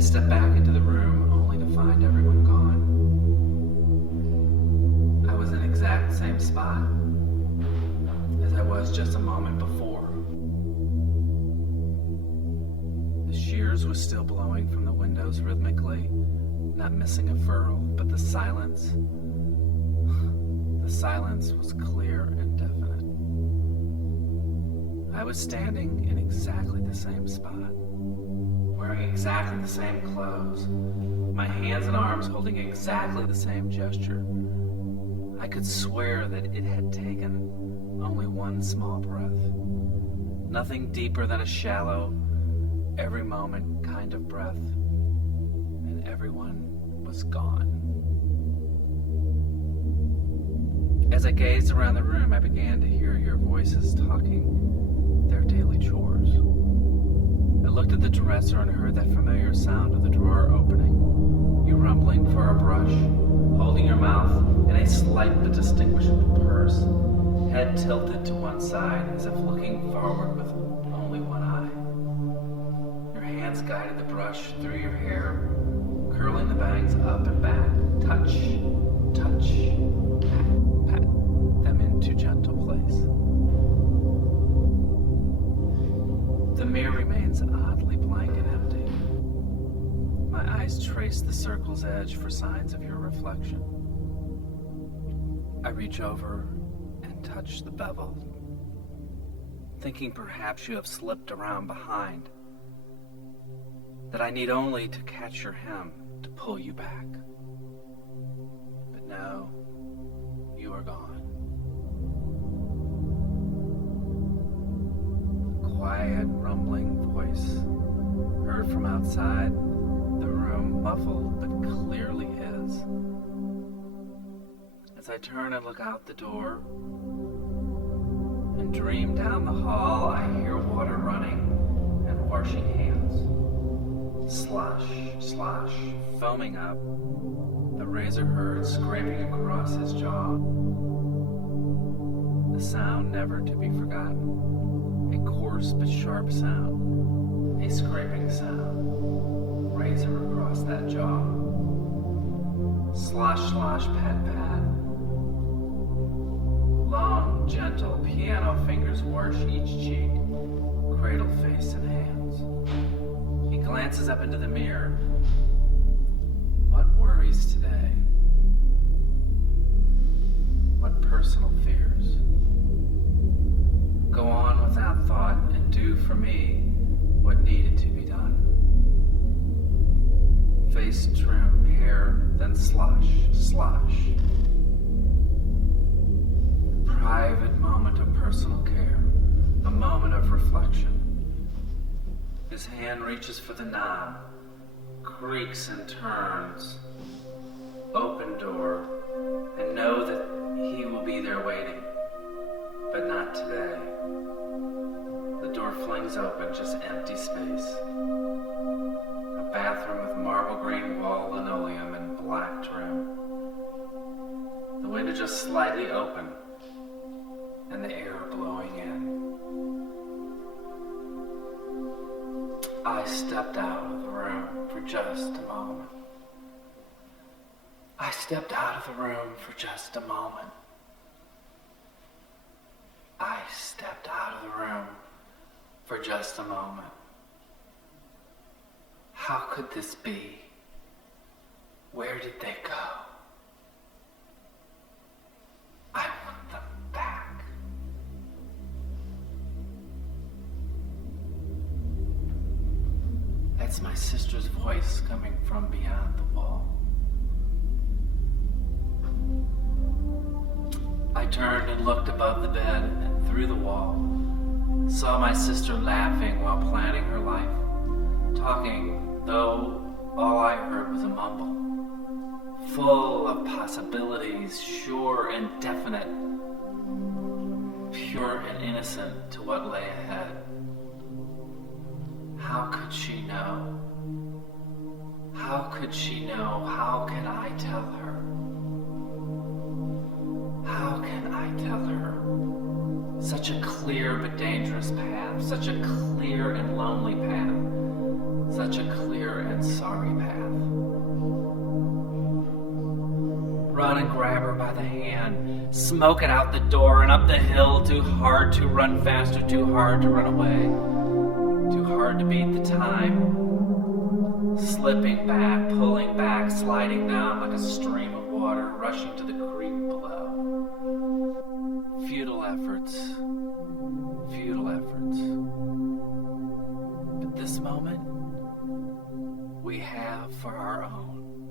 I stepped back into the room only to find everyone gone. I was in the exact same spot as I was just a moment before. The shears was still blowing from the windows rhythmically, not missing a furrow, but the silence was clear and definite. I was standing in exactly the same spot, wearing exactly the same clothes, my hands and arms holding exactly the same gesture. I could swear that it had taken only one small breath, nothing deeper than a shallow, every moment kind of breath, and everyone was gone. As I gazed around the room, I began to hear your voices talking their daily chores. I looked at the dresser and heard that familiar sound of the drawer opening, you rumbling for a brush, holding your mouth in a slight but distinguishable purse, head tilted to one side as if looking forward with only one eye. Your hands guided the brush through your hair, curling the bangs up and back, touch, touch, pat them into gentle place. The mirror remains oddly blank and empty. My eyes trace the circle's edge for signs of your reflection. I reach over and touch the bevel, thinking perhaps you have slipped around behind, that I need only to catch your hem to pull you back. But no, you are gone. A quiet, rumbling voice heard from outside the room, muffled but clearly his. As I turn and look out the door and dream down the hall, I hear water running and washing hands. Slosh, slosh, foaming up, the razor heard scraping across his jaw. The sound never to be forgotten, a coarse but sharp sound, a scraping sound, razor across that jaw. Slosh, slosh, pat, pat. Long, gentle piano fingers wash each cheek, cradle face and hands. He glances up into the mirror. What worries today? What personal fears? Go on without thought and do for me what needed to be done. Face trim, hair, then slosh, slosh. Private moment of personal care, a moment of reflection. His hand reaches for the knob, creaks and turns. Open door, and know that he will be there waiting, but not today. The door flings open, just empty space. A bathroom with marble green wall, linoleum, and black trim. The window just slightly open, and the air blowing in. I stepped out of the room for just a moment. I stepped out of the room for just a moment. I stepped out of the room for just a moment. How could this be? Where did they go? I want them back. That's my sister's voice coming from beyond the wall. I turned and looked above the bed and through the wall. Saw my sister laughing while planning her life, talking, though all I heard was a mumble, full of possibilities, sure and definite, pure and innocent to what lay ahead. How could she know? How could she know? How can I tell her? How can I tell her? Such a clear but dangerous path, such a clear and lonely path, such a clear and sorry path. Run and grab her by the hand, smoke it out the door and up the hill, too hard to run faster, too hard to run away, too hard to beat the time. Slipping back, pulling back, sliding down like a stream of water, rushing to the creek below. Futile efforts. But this moment, we have for our own.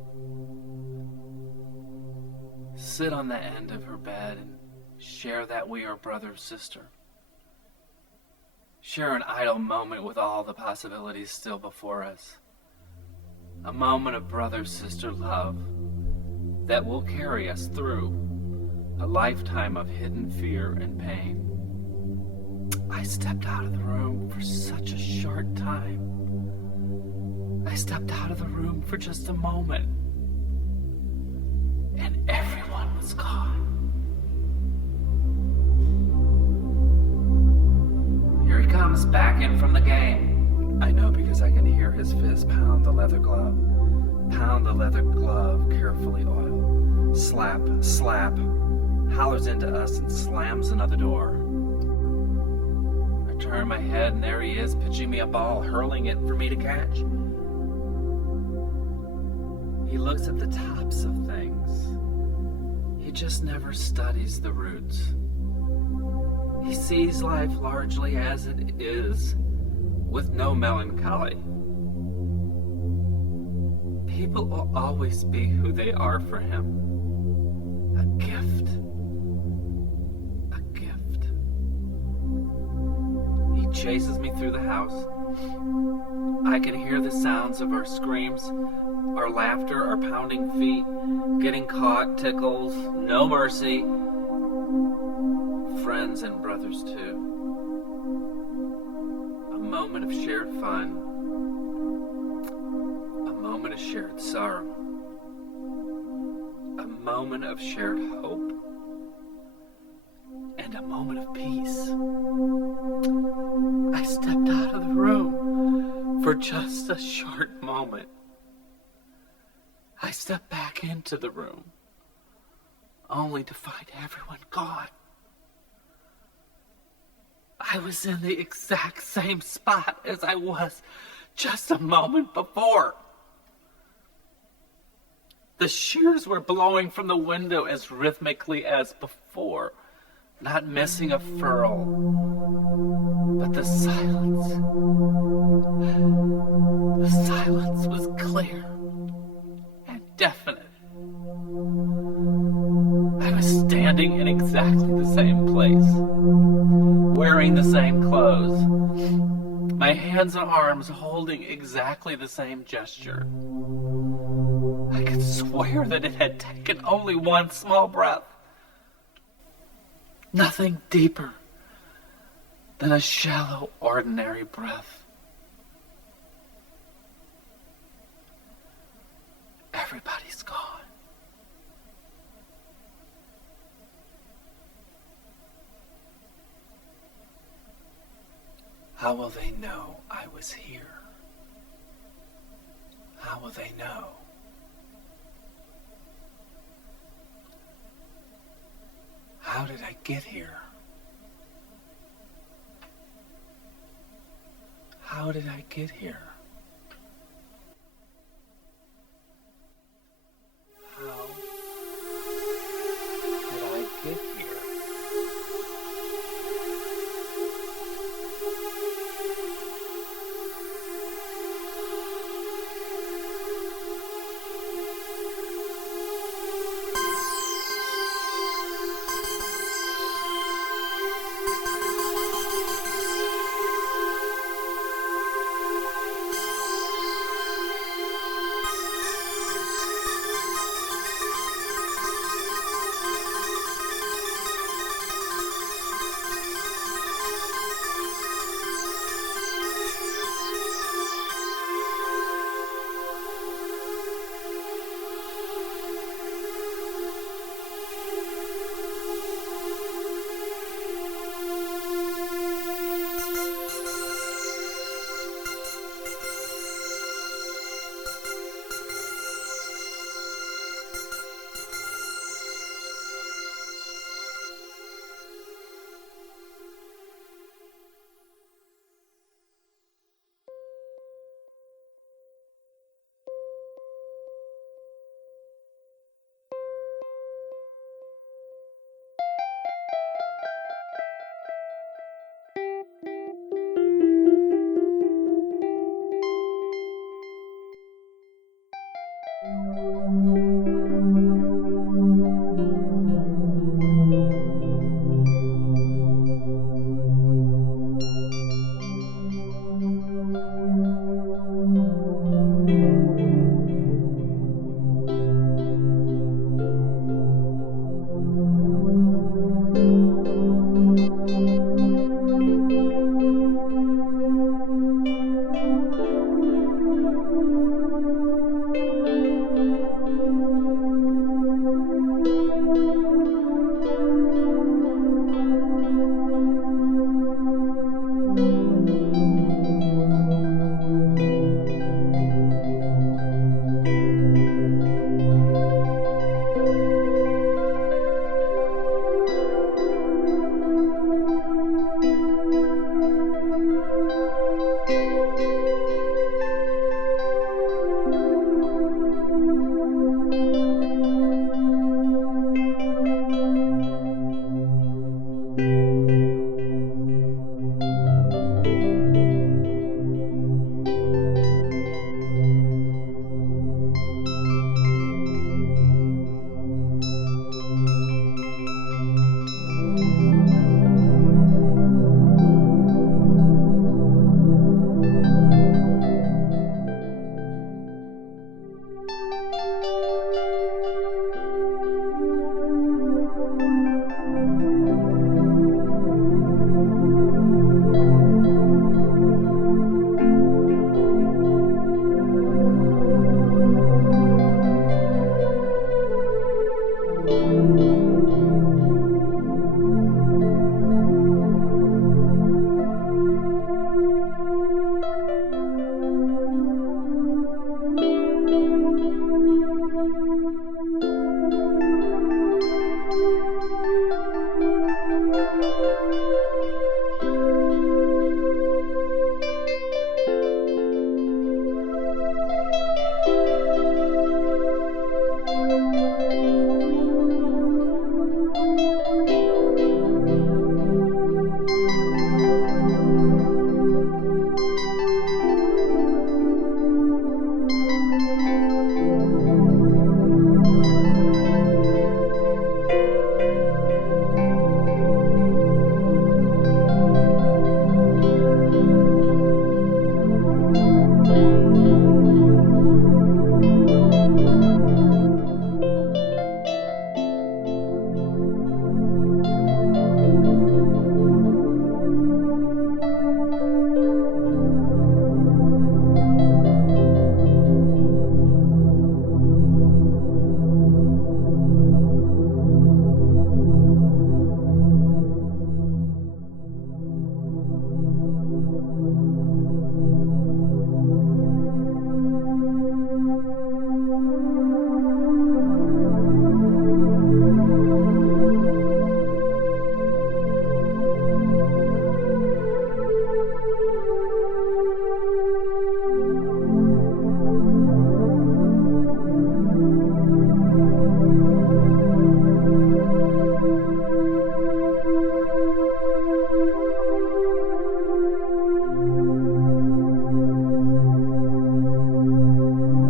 Sit on the end of her bed and share that we are brother, sister. Share an idle moment with all the possibilities still before us. A moment of brother-sister love that will carry us through a lifetime of hidden fear and pain. I stepped out of the room for such a short time. I stepped out of the room for just a moment, and everyone was gone. Here he comes, back in from the game. I know because I can hear his fist pound the leather glove. Pound the leather glove, carefully oiled. Slap, slap. Hollers into us and slams another door. I turn my head and there he is, pitching me a ball, hurling it for me to catch. He looks at the tops of things. He just never studies the roots. He sees life largely as it is, with no melancholy. People will always be who they are for him. A gift. A gift. He chases me through the house. I can hear the sounds of our screams, our laughter, our pounding feet, getting caught, tickles, no mercy. Friends and brothers too. A moment of shared fun, a moment of shared sorrow, a moment of shared hope, and a moment of peace. I stepped out of the room for just a short moment. I stepped back into the room, only to find everyone gone. I was in the exact same spot as I was just a moment before. The shears were blowing from the window as rhythmically as before, not missing a furl. But the silence was clear and definite. I was standing in exactly the same place, wearing the same clothes, my hands and arms holding exactly the same gesture. I could swear that it had taken only one small breath. Nothing deeper than a shallow, ordinary breath. Everybody's gone. How will they know I was here? How will they know? How did I get here? How did I get here? How did I get here?